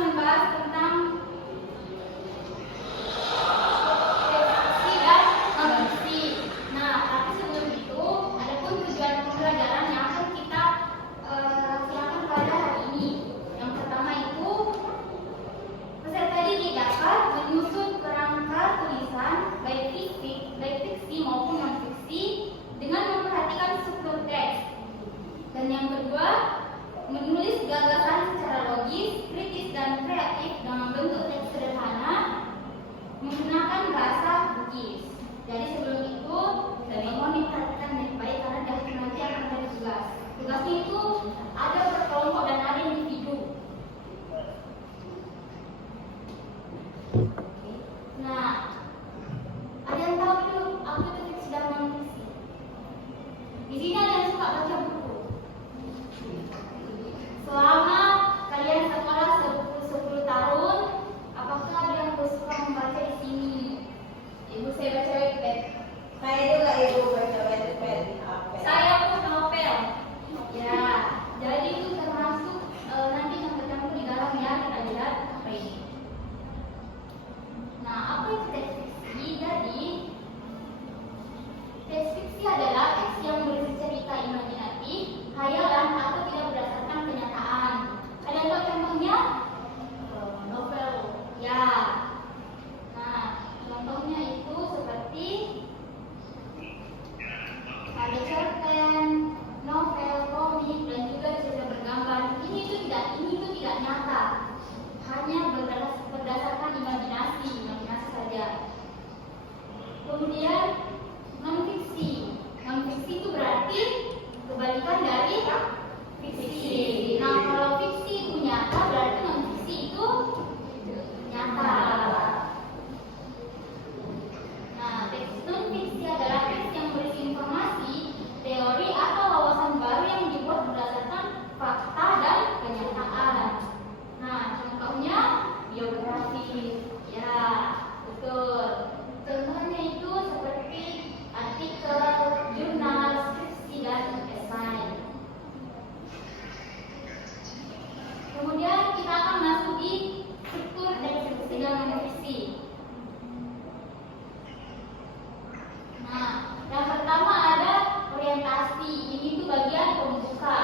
membahas tentang fiksi dan non-fiksi. Nah, tapi sebelum itu, ada pun tujuan pembelajaran yang akan kita laksanakan pada hari ini. Yang pertama itu, peserta didik dapat menyusun kerangka tulisan baik fiksi maupun non-fiksi dengan memperhatikan struktur teks. Dan yang kedua, menulis gagasan secara logis, kritis, dan kreatif dengan bentuk teks sederhana menggunakan bahasa Bugis. Jadi sebelum itu, saya mohon diperhatikan dengan baik karena nanti akan ada tugas. Tugasnya itu ada berkelompok dan ada individu. Nah, ada yang tahu itu apa itu fiksi dan non-fiksi? Di sini ada yang suka baca buku. Selama kalian sekolah 10 tahun, apakah ada yang suka membaca di sini? Ibu saya baca Wattpad. Saya juga ibu baca Wattpad di HP. Saya pun novel. Ya, jadi itu termasuk nanti campur-campur di dalam ya, kita lihat apa ini. Nah, apa itu teks fiksi? Jadi, teks fiksi adalah teks yang berisi cerita imajinatif, khayalan atau tidak berdasarkan kenyataan. Ada yang tahu contohnya? Novel. Ya. Nah, contohnya itu seperti ada cerpen, novel, komik, dan juga cerita bergambar. Ini itu tidak nyata, hanya berdasarkan imajinasi saja. Kemudian non-fiksi. Non-fiksi itu berarti kebalikan dari fiksi. Nah, kalau fiksi itu nyata, berarti non-fiksi itu nyata. Nah, teks non-fiksi adalah teks yang berisi informasi, teori atau wawasan baru yang dibuat berdasarkan fakta dan kenyataan. Nah, contohnya biografi. Ya, betul. Contohnya itu seperti artikel, jurnal, skripsi, dan esai. Kemudian kita akan masuk di struktur teks fiksi dan non-fiksi. Nah, yang pertama ada orientasi. Ini tuh bagian pembuka.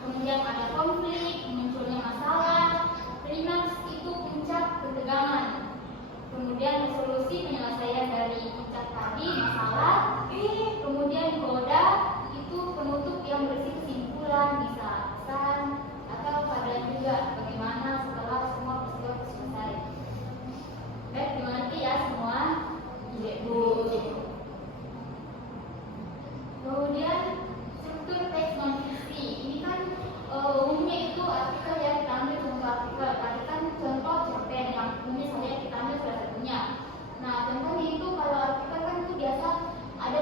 Kemudian ada konflik, munculnya masalah. Klimaks itu puncak ketegangan. Kemudian resolusi, penyelesaian dari puncak tadi masalah. Kemudian koda itu penutup yang berisi kesimpulan, bisa pesan atau pada juga bagaimana setelah semua peristiwa selesai. Baik, dimengerti ya semua ibu. Kemudian struktur teks non-fiksi. Ini kan umumnya itu artikel yang kita ambil contoh artikel. Tadi kan contoh cerpen yang umumnya saya kita ambil salah satunya. Nah, contohnya itu kalau artikel kan itu biasa ada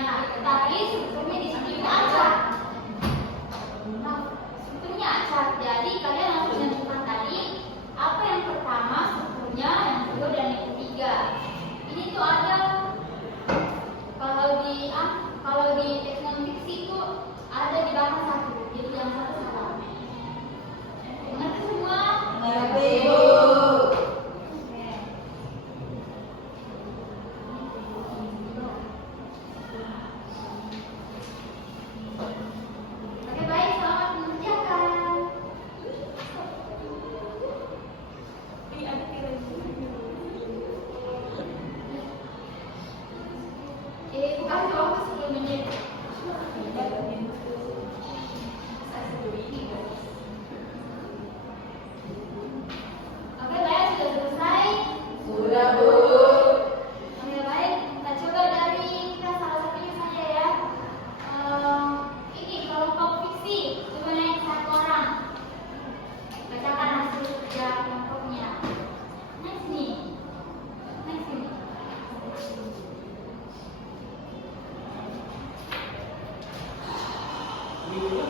strukturnya. Tetapi strukturnya di sini itu acak. Nah, strukturnya acak. Jadi kalian harus menentukan tadi apa yang pertama strukturnya, yang kedua dan yang ketiga. Ini tuh ada kalau di teks non fiksi itu ada di belakang satu, jadi yang satu salah. Mengerti semua? Mengerti, Bu. Oke, baik, selamat mengerjakan. Bukan dong, 10 menit. Oke, baik, sudah selesai. Sudah, Bu. Oke, baik, kita coba dari kita salah satunya saja ya. Ini kelompok fiksi, coba naik satu orang. Bacakan hasil kerja kelompoknya. Next nih. Next nih. Ini